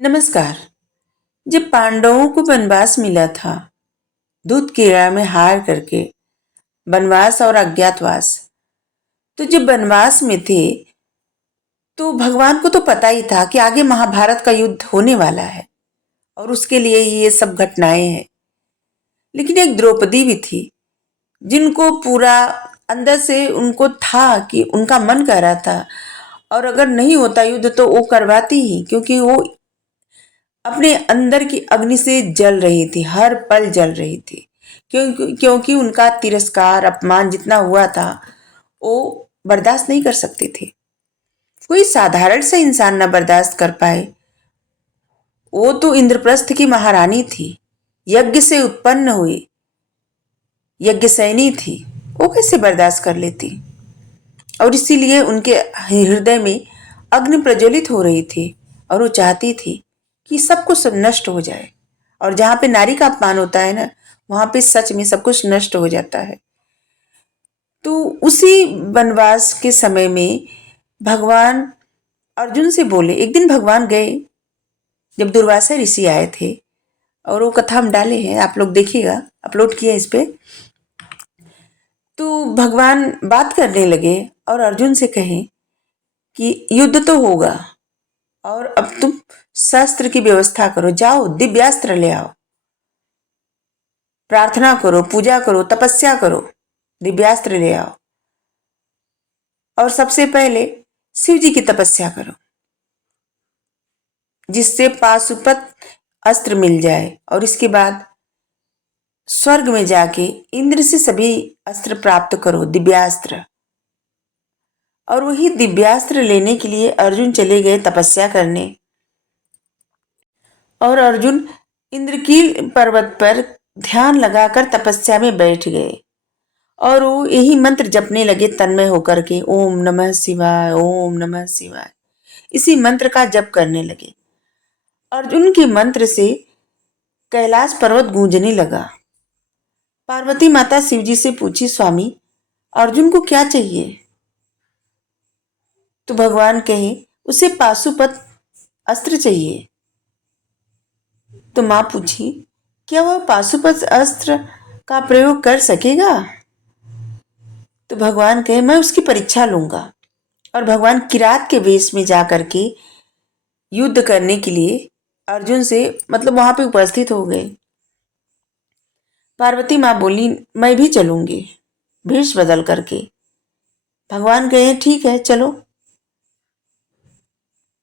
नमस्कार। जब पांडवों को वनवास मिला था, दूध क्रीड़ा में हार करके वनवास और अज्ञातवास, तो जब वनवास में थे तो भगवान को तो पता ही था कि आगे महाभारत का युद्ध होने वाला है और उसके लिए ये सब घटनाएं हैं। लेकिन एक द्रौपदी भी थी जिनको पूरा अंदर से उनको था कि उनका मन कह रहा था और अगर नहीं होता युद्ध तो वो करवाती ही, क्योंकि वो अपने अंदर की अग्नि से जल रही थी, हर पल जल रही थी। क्योंकि उनका तिरस्कार अपमान जितना हुआ था वो बर्दाश्त नहीं कर सकती थी। कोई साधारण सा इंसान ना बर्दाश्त कर पाए। वो तो इंद्रप्रस्थ की महारानी थी, यज्ञ से उत्पन्न हुई यज्ञ सैनी थी। वो कैसे बर्दाश्त कर लेती? और इसीलिए उनके हृदय में अग्नि प्रज्वलित हो रही थी और वो चाहती थी कि सब कुछ नष्ट हो जाए। और जहां पे नारी का अपमान होता है ना, वहां पे सच में सब कुछ नष्ट हो जाता है। तो उसी वनवास के समय में भगवान अर्जुन से बोले। एक दिन भगवान गए, जब दुर्वासा ऋषि आए थे, और वो कथा हम डाले हैं, आप लोग देखिएगा, अपलोड किया इस पे। तो भगवान बात करने लगे और अर्जुन से कहे कि युद्ध तो होगा और अब तुम शस्त्र की व्यवस्था करो, जाओ दिव्यास्त्र ले आओ, प्रार्थना करो, पूजा करो, तपस्या करो, दिव्यास्त्र ले आओ। और सबसे पहले शिव जी की तपस्या करो, जिससे पाशुपत अस्त्र मिल जाए, और इसके बाद स्वर्ग में जाके इंद्र से सभी अस्त्र प्राप्त करो, दिव्यास्त्र। और वही दिव्यास्त्र लेने के लिए अर्जुन चले गए तपस्या करने। और अर्जुन इंद्रकील पर्वत पर ध्यान लगाकर तपस्या में बैठ गए और वो यही मंत्र जपने लगे, तन्मय होकर के, ओम नमः शिवाय, ओम नमः शिवाय। इसी मंत्र का जप करने लगे। अर्जुन के मंत्र से कैलाश पर्वत गूंजने लगा। पार्वती माता शिवजी से पूछी, स्वामी अर्जुन को क्या चाहिए? तो भगवान कहे, उसे पाशुपत अस्त्र चाहिए। तो मां पूछी, क्या वह पाशुपत अस्त्र का प्रयोग कर सकेगा? तो भगवान कहे, मैं उसकी परीक्षा लूंगा। और भगवान किरात के वेश में जाकर के युद्ध करने के लिए अर्जुन से मतलब वहां पे उपस्थित हो गए। पार्वती माँ बोली, मैं भी चलूंगी भेष बदल करके। भगवान कहे, ठीक है चलो,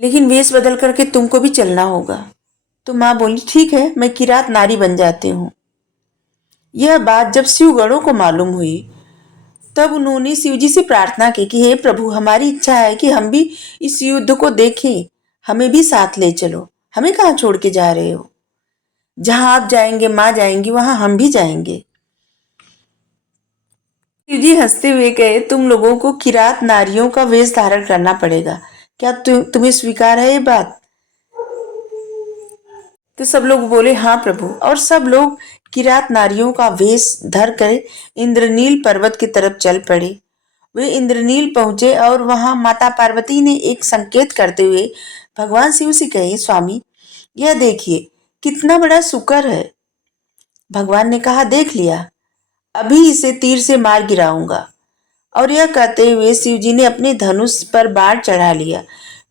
लेकिन वेश बदल करके तुमको भी चलना होगा। तो माँ बोली, ठीक है, मैं किरात नारी बन जाती हूँ। यह बात जब शिवगणों को मालूम हुई, तब उन्होंने शिवजी से प्रार्थना की कि हे प्रभु, हमारी इच्छा है कि हम भी इस युद्ध को देखें, हमें भी साथ ले चलो। हमें कहाँ छोड़ के जा रहे हो? जहां आप जाएंगे, माँ जाएंगी, वहां हम भी जाएंगे। शिवजी हंसते हुए कहे, तुम लोगों को किरात नारियों का वेश धारण करना पड़ेगा। क्या तुम्हें स्वीकार है ये बात? तो सब लोग बोले, हाँ प्रभु। और सब लोग किरात नारियों का वेश धर कर इंद्रनील पर्वत की तरफ चल पड़े। वे इंद्रनील पहुंचे और वहां माता पार्वती ने एक संकेत करते हुए भगवान शिव से कहे, स्वामी यह देखिए कितना बड़ा शुकर है। भगवान ने कहा, देख लिया, अभी इसे तीर से मार गिराऊंगा। और यह कहते हुए शिवजी ने अपने धनुष पर बाण चढ़ा लिया।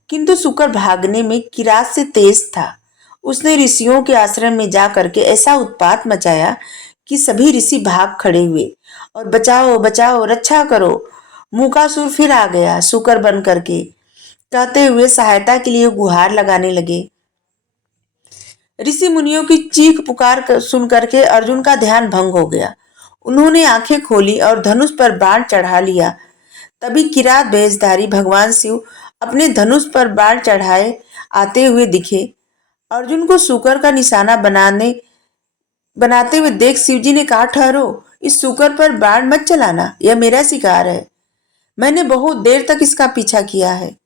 किंतु शुकर भागने में किरात से तेज था। उसने ऋषियों के आश्रम में जा करके ऐसा उत्पात मचाया कि सभी ऋषि भाग खड़े हुए और बचाओ बचाओ, रक्षा करो। मूकासुर फिर आ गया शुकर बन करके, कहते हुए सहायता के लिए गुहार लगाने लगे। ऋषि मुनियों की चीख पुकार सुन करके अर्जुन का ध्यान भंग हो गया। उन्होंने आंखें खोली और धनुष पर बाण चढ़ा लिया। तभी किरात भेषधारी भगवान शिव अपने धनुष पर बाण चढ़ाए आते हुए दिखे। अर्जुन को शुकर का निशाना बनाते हुए देख शिवजी ने कहा, ठहरो, इस शुकर पर बाण मत चलाना, यह मेरा शिकार है। मैंने बहुत देर तक इसका पीछा किया है।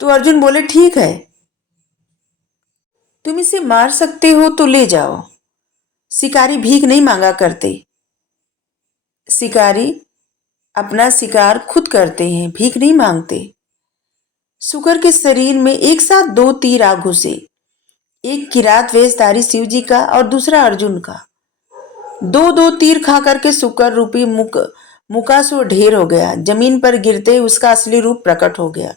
तो अर्जुन बोले, ठीक है, तुम इसे मार सकते हो तो ले जाओ। शिकारी भीख नहीं मांगा करते। शिकारी अपना शिकार खुद करते हैं, भीख नहीं मांगते। शुकर के शरीर में एक साथ दो तीर आ घुसे, एक किरात वेशधारी शिव जी का और दूसरा अर्जुन का। दो दो तीर खा करके शुकर रूपी मुकासुर ढेर हो गया। जमीन पर गिरते ही उसका असली रूप प्रकट हो गया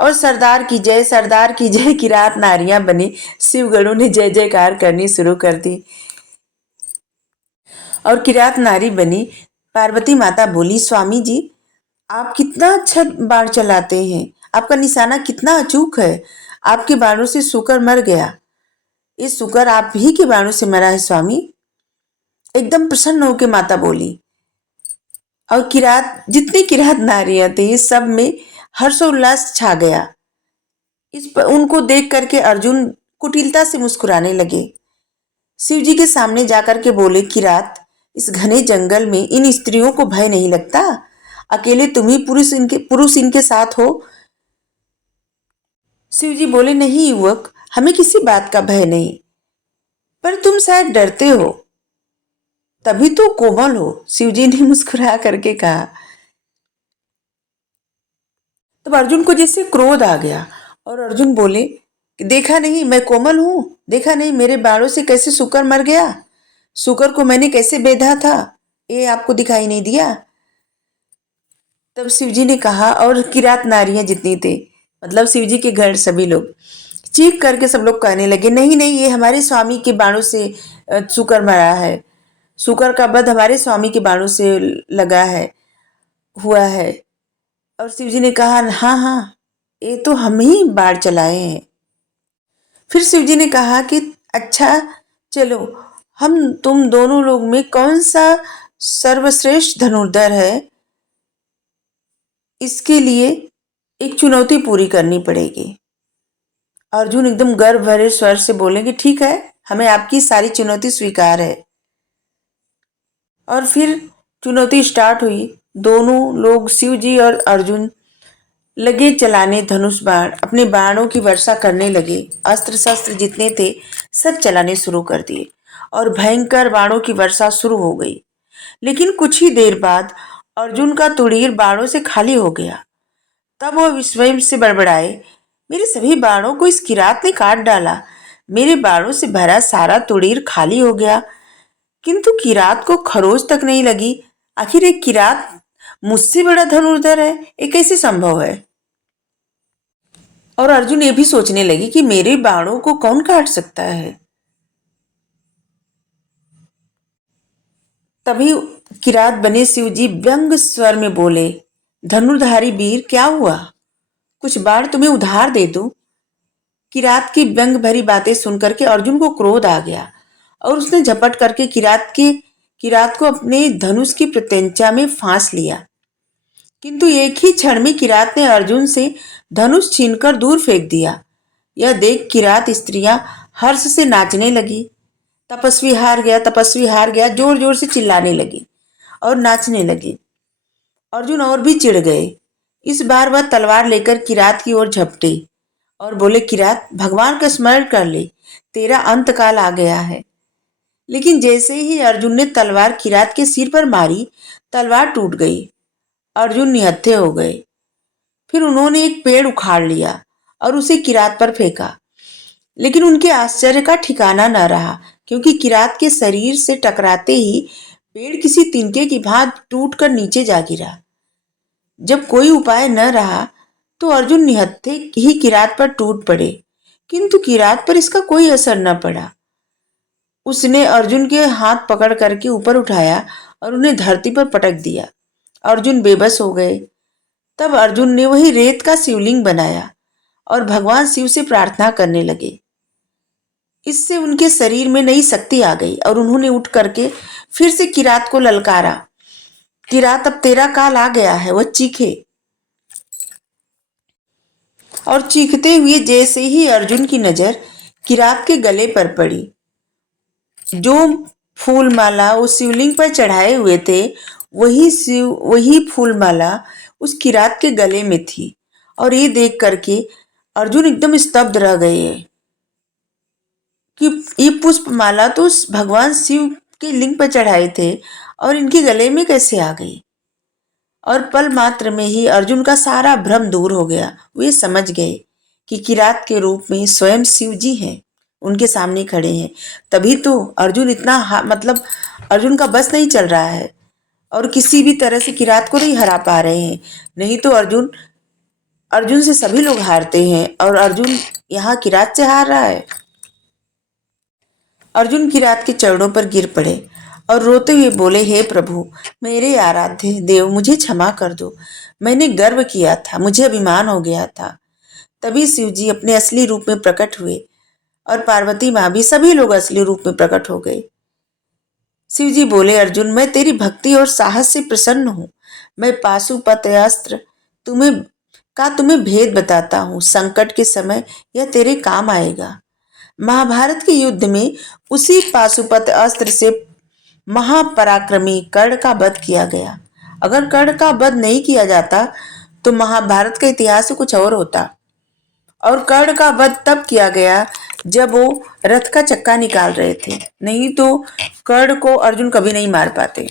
और सरदार की जय किरात नारियां बनी शिवगणों ने जय जयकार करनी शुरू कर दी। और किरात नारी बनी पार्वती माता बोली, स्वामी जी आप कितना अच्छा बाण चलाते हैं, आपका निशाना कितना अचूक है। आपके बाणों से शुकर मर गया। ये शुकर आप ही के बाणों से मरा है स्वामी। एकदम प्रसन्न होकर माता बोली। और किरात जितनी किरात नारियां थी सब में हर्षोल्लास छा गया। उनको देख करके अर्जुन कुटिलता से मुस्कुराने लगे। शिव जी के सामने जाकर के बोले, किरात इस घने जंगल में इन स्त्रियों को भय नहीं लगता? अकेले तुम ही पुरुष इनके साथ हो। शिव जी बोले, नहीं युवक, हमें किसी बात का भय नहीं, पर तुम शायद डरते हो, तभी तो कोमल हो। शिव जी ने मुस्कुरा करके कहा। तब अर्जुन को जैसे क्रोध आ गया और अर्जुन बोले, देखा नहीं मैं कोमल हूं? देखा नहीं मेरे बाणों से कैसे शुकर मर गया? शुकर को मैंने कैसे बेधा था, ये आपको दिखाई नहीं दिया? तब शिव जी ने कहा, और किरात नारियां जितनी थे, मतलब शिव जी के घर सभी लोग चीख करके सब लोग कहने लगे, नहीं नहीं ये हमारे स्वामी के बाणों से शुकर मरा है। शुकर का वध हमारे स्वामी के बाणों से लगा है, हुआ है। और शिव जी ने कहा, हाँ हाँ ये तो हम ही बाढ़ चलाए हैं। फिर शिव जी ने कहा कि अच्छा चलो, हम तुम दोनों लोग में कौन सा सर्वश्रेष्ठ धनुर्धर है, इसके लिए एक चुनौती पूरी करनी पड़ेगी। अर्जुन एकदम गर्व भरे स्वर से बोलेंगे, ठीक है, हमें आपकी सारी चुनौती स्वीकार है। और फिर चुनौती स्टार्ट हुई। दोनों लोग शिव जी और अर्जुन लगे चलाने धनुष बाण, अपने बाणों की वर्षा करने लगे। अस्त्र शस्त्र जितने थे सब चलाने शुरू कर दिए और भयंकर बाणों की वर्षा शुरू हो गई। लेकिन कुछ ही देर बाद अर्जुन का तुड़ीर बाणों से खाली हो गया। तब वह विस्मय से बड़बड़ाए, मेरे सभी बाणों को इस किरात ने काट डाला। मेरे बाणों से भरा सारा तुड़ीर खाली हो गया, किंतु किरात को खरोच तक नहीं लगी। आखिर एक किरात मुझसे बड़ा धनुर्धर है, ये कैसे संभव है? और अर्जुन ये भी सोचने लगे कि मेरे बाणों को कौन काट सकता है। तभी किरात बने शिव जी व्यंग स्वर में बोले, धनुर्धारी वीर क्या हुआ, कुछ बाण तुम्हें उधार दे दूं? किरात की व्यंग भरी बातें सुनकर के अर्जुन को क्रोध आ गया और उसने झपट करके किरात को अपने धनुष की प्रत्यंचा में फांस लिया। किंतु एक ही क्षण में किरात ने अर्जुन से धनुष छीनकर दूर फेंक दिया। यह देख किरात स्त्रियां हर्ष से नाचने लगी। तपस्वी हार गया जोर जोर से चिल्लाने लगी और नाचने लगी। अर्जुन और भी चिढ़ गए। इस बार वह तलवार लेकर किरात की ओर झपटे और बोले, किरात भगवान का स्मरण कर ले, तेरा अंत काल आ गया है। लेकिन जैसे ही अर्जुन ने तलवार किरात के सिर पर मारी, तलवार टूट गई। अर्जुन निहत्थे हो गए। फिर उन्होंने एक पेड़ उखाड़ लिया और उसे किरात पर फेंका। लेकिन उनके आश्चर्य का ठिकाना न रहा, क्योंकि किरात के शरीर से टकराते ही पेड़ किसी तिनके की भांति टूटकर नीचे जा गिरा। जब कोई उपाय न रहा तो अर्जुन निहत्थे ही किरात पर टूट पड़े, किंतु किरात पर इसका कोई असर न पड़ा। उसने अर्जुन के हाथ पकड़ करके ऊपर उठाया और उन्हें धरती पर पटक दिया। अर्जुन बेबस हो गए। तब अर्जुन ने वही रेत का शिवलिंग बनाया और भगवान शिव से प्रार्थना करने लगे। इससे उनके शरीर में नई शक्ति आ गई और उन्होंने उठ करके फिर से किरात को ललकारा, किरात अब तेरा काल आ गया है, वह चीखे। और चीखते हुए जैसे ही अर्जुन की नजर किरात के गले पर पड़ी, जो फूल माला उस शिवलिंग पर चढ़ाए हुए थे, वही फूल माला उस किरात के गले में थी। और ये देख करके अर्जुन एकदम स्तब्ध रह गए कि ये पुष्प माला तो उस भगवान शिव के लिंग पर चढ़ाए थे और इनके गले में कैसे आ गई। और पल मात्र में ही अर्जुन का सारा भ्रम दूर हो गया। वे समझ गए कि किरात के रूप में स्वयं शिव जी हैं, उनके सामने खड़े हैं। तभी तो अर्जुन इतना मतलब अर्जुन का बस नहीं चल रहा है और किसी भी तरह से किरात को नहीं हरा पा रहे हैं। नहीं तो अर्जुन अर्जुन से सभी लोग हारते हैं और अर्जुन यहाँ किरात से हार रहा है। अर्जुन किरात के चरणों पर गिर पड़े और रोते हुए बोले, हे प्रभु, मेरे आराध्य देव, मुझे क्षमा कर दो। मैंने गर्व किया था, मुझे अभिमान हो गया था। तभी शिव जी अपने असली रूप में प्रकट हुए और पार्वती माँ भी, सभी लोग असली रूप में प्रकट हो गए। शिव जी बोले, अर्जुन, मैं तेरी भक्ति और साहस से प्रसन्न हूँ। मैं पाशुपत अस्त्र तुम्हें भेद बताता हूँ। संकट के समय यह तेरे काम आएगा। महाभारत के युद्ध में उसी पाशुपत अस्त्र से महापराक्रमी कर्ण का वध किया गया। अगर कर्ण का वध नहीं किया जाता तो महाभारत का इतिहास कुछ और होता। और कर्ण का वध तब किया गया जब वो रथ का चक्का निकाल रहे थे, नहीं तो कर्ण को अर्जुन कभी नहीं मार पाते।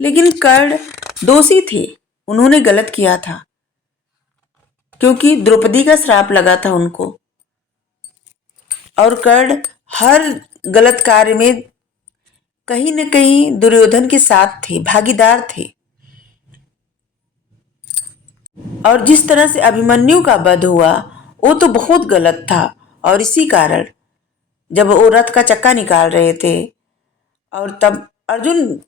लेकिन कर्ण दोषी थे, उन्होंने गलत किया था क्योंकि द्रौपदी का श्राप लगा था उनको। और कर्ण हर गलत कार्य में कहीं न कहीं दुर्योधन के साथ थे, भागीदार थे। और जिस तरह से अभिमन्यु का वध हुआ वो तो बहुत गलत था। और इसी कारण जब वो रथ का चक्का निकाल रहे थे और तब अर्जुन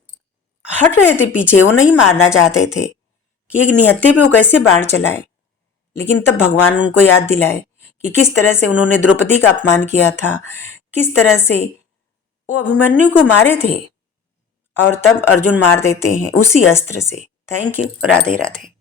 हट रहे थे पीछे, वो नहीं मारना चाहते थे कि एक निहत्थे पे वो कैसे बाण चलाए। लेकिन तब भगवान उनको याद दिलाए कि किस तरह से उन्होंने द्रौपदी का अपमान किया था, किस तरह से वो अभिमन्यु को मारे थे। और तब अर्जुन मार देते हैं उसी अस्त्र से। Thank you. राधे राधे।